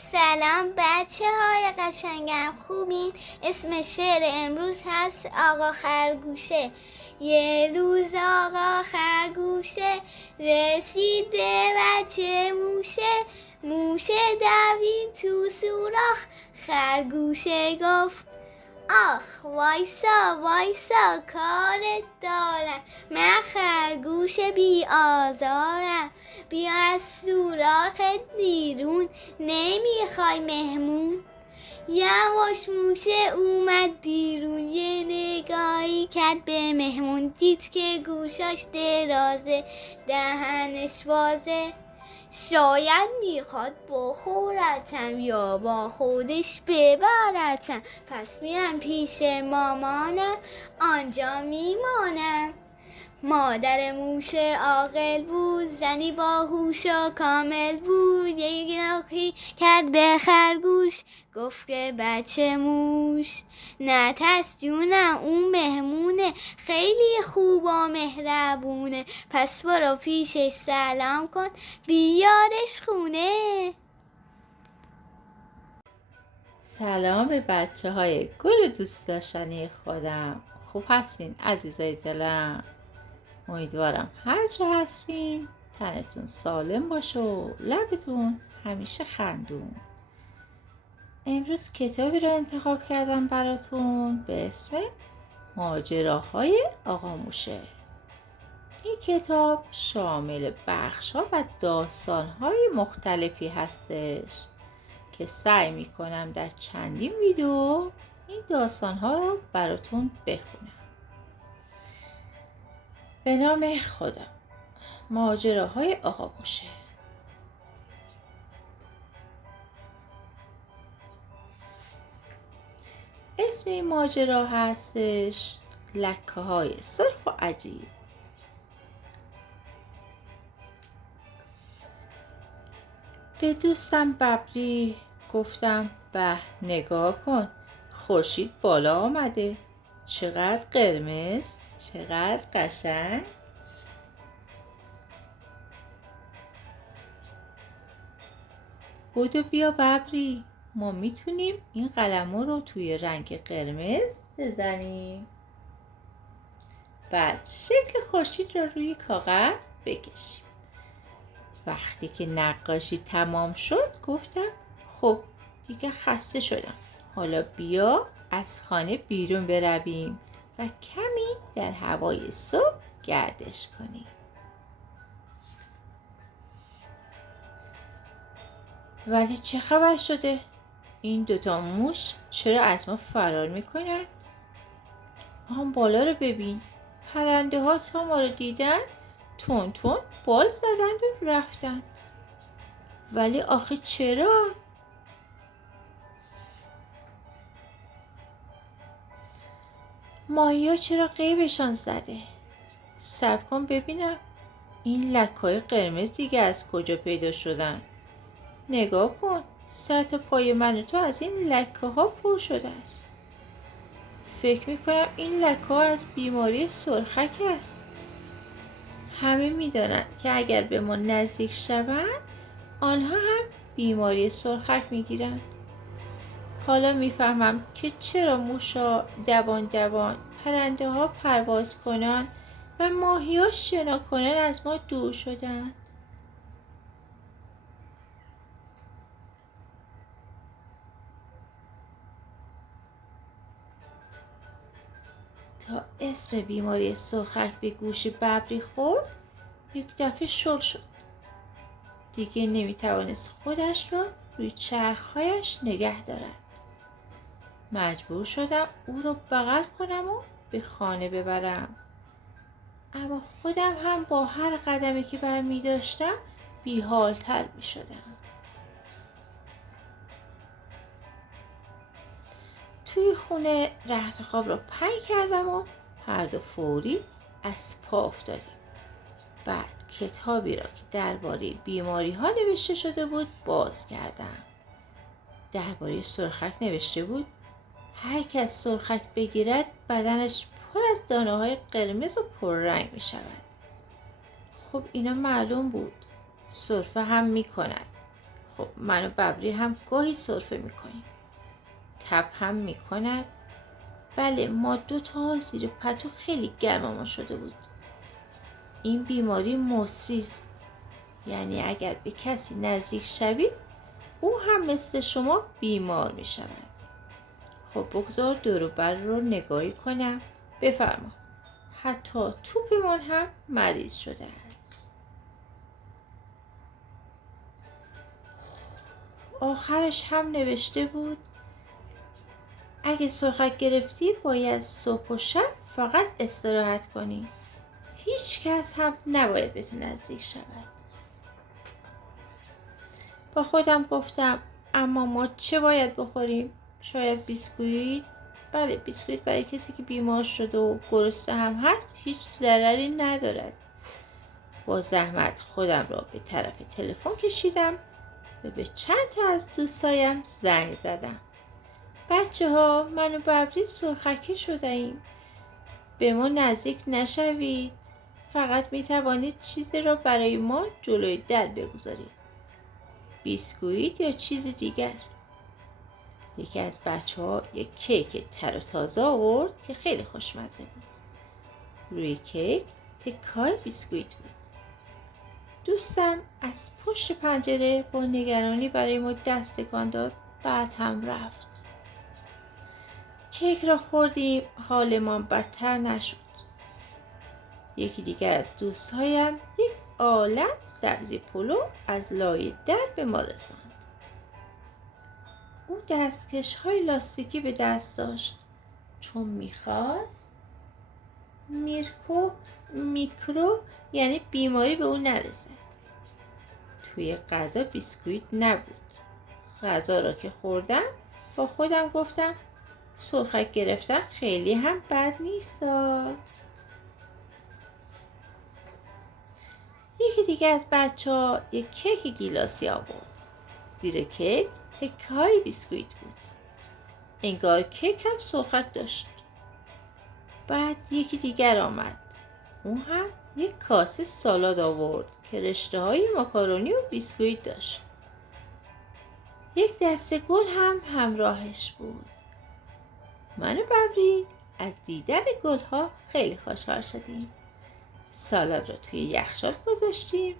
سلام بچه های قشنگم، خوبین؟ اسم شعر امروز هست آقا خرگوشه. یه روز آقا خرگوشه رسید به بچه موشه. موشه دوید تو سوراخ، خرگوشه گفت آخ وایسا وایسا کارت دارم، من خرگوش بی آزارم. بیا از سوراخت بیرون، نمیخوای مهمون؟ یواش موشه اومد بیرون، یه نگاهی کرد به مهمون. دید که گوشاش درازه، دهنش بازه. شاید میخواد بخورتم یا با خودش ببرتم، پس میرم پیش مامانم، آنجا میمانم. مادر موشه عاقل بود، زنی با هوش و کامل بود. یک نگاهی کرد به خرگوش، گفت که بچه موش نترس جونم، اون مهمونه، خیلی خوب و مهربونه. پس برو پیشش سلام کن، بیارش خونه. سلام به بچه های گل دوست داشتنی خودم. خوب هستین عزیزای دلم؟ امیدوارم هر جا هستین تنتون سالم باشه و لبتون همیشه خندون. امروز کتابی رو انتخاب کردم براتون به اسم ماجراهای آقا موشه. این کتاب شامل بخش‌ها و داستان‌های مختلفی هستش که سعی میکنم در چندین ویدیو این داستان‌ها رو براتون بخونم. به نام خدا. ماجراهای آقا موشه. اسم این ماجرا هستش لکه های سرخ و عجیب. به دوستم ببری گفتم به نگاه کن، خورشید بالا آمده، چقدر قرمز، چقدر قشنگ. بودو بیا ببری، ما میتونیم این قلمو رو توی رنگ قرمز بزنیم. بعد شکل خورشید رو روی کاغذ بکشیم. وقتی که نقاشی تمام شد گفتم خب دیگه خسته شدم، حالا بیا از خانه بیرون برویم و کمی در هوای صبح گردش کنیم. ولی چه خبر شده؟ این دوتا موش چرا از ما فرار میکنن؟ آن بالا رو ببین، پرنده ها تا ما رو دیدن تون تون بال زدند و رفتن. ولی آخه چرا؟ ماهی ها چرا غیبشان زده؟ صبر کن ببینم این لکه‌های قرمز دیگه از کجا پیدا شدن؟ نگاه کن، سر تا پای من و تو از این لکه ها پر شده است. فکر میکنم این لکه ها از بیماری سرخک است. همه میدانند که اگر به ما نزدیک شوند آنها هم بیماری سرخک میگیرند. حالا میفهمم که چرا موشا دوان دوان، پرنده ها پرواز کنن و ماهی ها شنا کنن از ما دور شدن. تا اسم بیماری سرخک به گوش ببری خورد یک دفعه شل شد. دیگه نمیتوانست خودش را روی چرخهایش نگه دارد. مجبور شدم او را بغل کنم و به خانه ببرم. اما خودم هم با هر قدمی که برمی داشتم بیحالتر می شدم. توی خونه رخت خواب را پهن کردم و هر دو فوری از پا افتادیم. بعد کتابی را که درباره بیماری ها نوشته شده بود باز کردم. درباره سرخک نوشته بود هر که از سرخک بگیرد بدنش پر از دانه های قرمز و پررنگ می شود. خب اینا معلوم بود. سرفه هم می کند. خب من و ببری هم گاهی سرفه میکنیم. تب هم میکند. بله ما 2 تا زیر پتو خیلی گرممان شده بود. این بیماری مسری است. یعنی اگر به کسی نزدیک شوید او هم مثل شما بیمار می شود. خب بگذار دور و بر رو نگاهی کنم. بفرما. حتی توپمان هم مریض شده است. آخرش هم نوشته بود اگه سرخک گرفتی باید صبح و شب فقط استراحت کنی. هیچ کس هم نباید به تو نزدیک شود. با خودم گفتم اما ما چه باید بخوریم؟ شاید بیسکویت؟ بله بیسکویت برای کسی که بیمار شده و گرسنه هم هست هیچ ضرری ندارد. با زحمت خودم را به طرف تلفن کشیدم و به چند تا از دوستایم زنگ زدم. بچه ها من و ببری سرخکی شده ایم. به ما نزدیک نشوید. فقط می توانید چیزی را برای ما جلوی در بگذارید. بیسکویت یا چیز دیگر. یکی از بچه ها یک کیک تر و تازه آورد که خیلی خوشمزه بود. روی کیک تکه‌های بیسکویت بود. دوستم از پشت پنجره با نگرانی برای ما دست تکان داد. بعد هم رفت. کیک را خوردیم. حالمان بدتر نشد. یکی دیگر از دوستهایم یک عالم سبزی پلو از لای در به ما رساند. او دستکش‌های لاستیکی به دست داشت چون می‌خواست میکرو یعنی بیماری به او نرسد. توی غذا بیسکویت نبود. غذا را که خوردم با خودم گفتم سرخک گرفتن خیلی هم بد نیست. یکی دیگه از بچه‌ها یک کیک گیلاسی آورد. زیر کیک تکه‌های بیسکویت بود. انگار کیک هم سرخک داشت. بعد یکی دیگر آمد. اون هم یک کاسه سالاد آورد که رشته‌های ماکارونی و بیسکویت داشت. یک دسته گل هم همراهش بود. من و ببری از دیدن گل‌ها خیلی خوشحال شدیم. سالاد رو توی یخچال گذاشتیم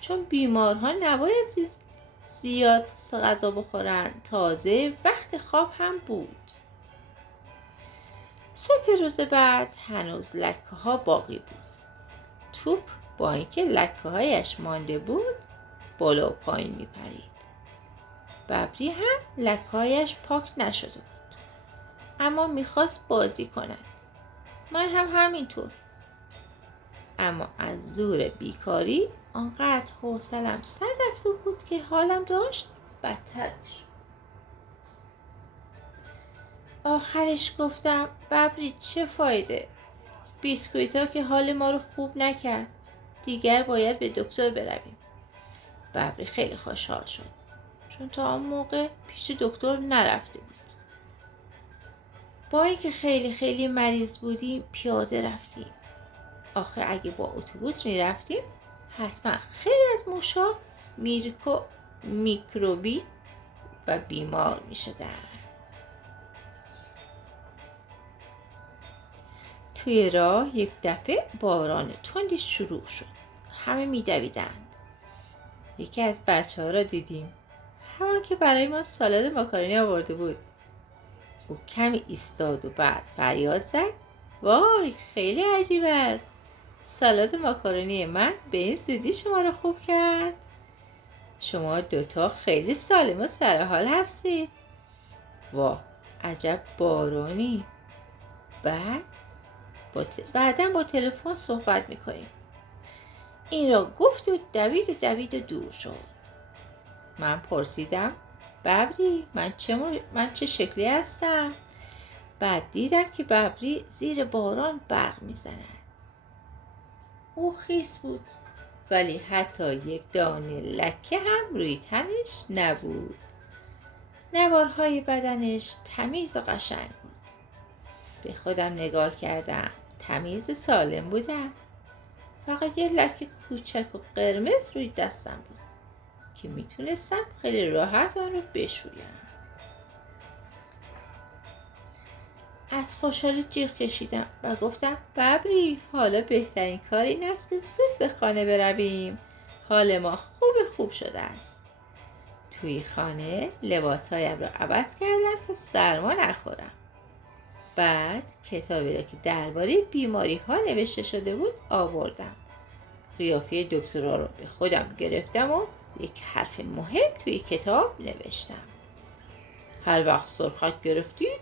چون بیمارها نباید زیاد غذا بخورن. تازه وقت خواب هم بود. صبح روز بعد هنوز لکه ها باقی بود. توپ با اینکه لکه هایش مانده بود بالا و پایین می پرید. ببری هم لکه هایش پاک نشده بود اما میخواست بازی کند. من هم همینطور. اما از زور بیکاری آنقدر حوصله‌ام سر رفته بود که حالم داشت بدتر میشد. آخرش گفتم ببری چه فایده؟ بیسکویت ها که حال ما رو خوب نکرد. دیگر باید به دکتر برویم. ببری خیلی خوشحال شد چون تا آن موقع پیش دکتر نرفته بود. با اینکه خیلی خیلی مریض بودیم پیاده رفتیم. آخه اگه با اتوبوس میرفتیم حتما خیلی از موشا میکروبی و بیمار میشدن. توی راه یک دفعه باران تندی شروع شد. همه میدویدند. یکی از بچه ها را دیدیم. همان که برای ما سالاد ماکارونی آورده بود. او کمی ایستاد و بعد فریاد زد وای خیلی عجیب است. سالاد ماکارونی من به این زودی شما را خوب کرد. شما 2 تا خیلی سالم و سرحال هستید. واه عجب بارانی. بعداً با تلفن صحبت میکنیم. این را گفت و دوید و دور شد. من پرسیدم ببری من چه شکلی هستم؟ بعد دیدم که ببری زیر باران برق میزند. او خیس بود ولی حتی یک دانه لکه هم روی تنش نبود. نوارهای بدنش تمیز و قشنگ بود. به خودم نگاه کردم. تمیز سالم بودم. فقط یه لکه کوچک و قرمز روی دستم بود که میتونستم خیلی راحت آن رو بشویم. از خوشحالی جیغ کشیدم و گفتم ببری، حالا بهترین کار این است که زود به خانه برویم. حال ما خوب شده است. توی خانه لباسهایم را عوض کردم تا سرما نخورم. بعد کتابی را که درباره بیماری ها نوشته شده بود آوردم. قیافه دکترا را به خودم گرفتم و یک حرف مهم توی کتاب نوشتم. هر وقت سرخک گرفتید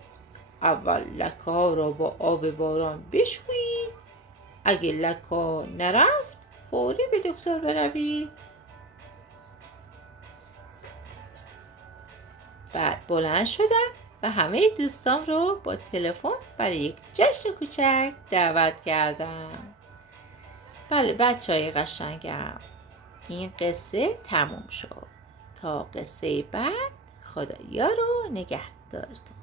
اول لکه ها را با آب باران بشویید. اگه لکه ها نرفت فوری به دکتر بروید. بعد بلند شدم و همه دوستان رو با تلفن برای یک جشن کوچک دعوت کردم. بله بچه‌های قشنگم، این قصه تموم شد. تا قصه بعد، خدا یار و نگهدارتون.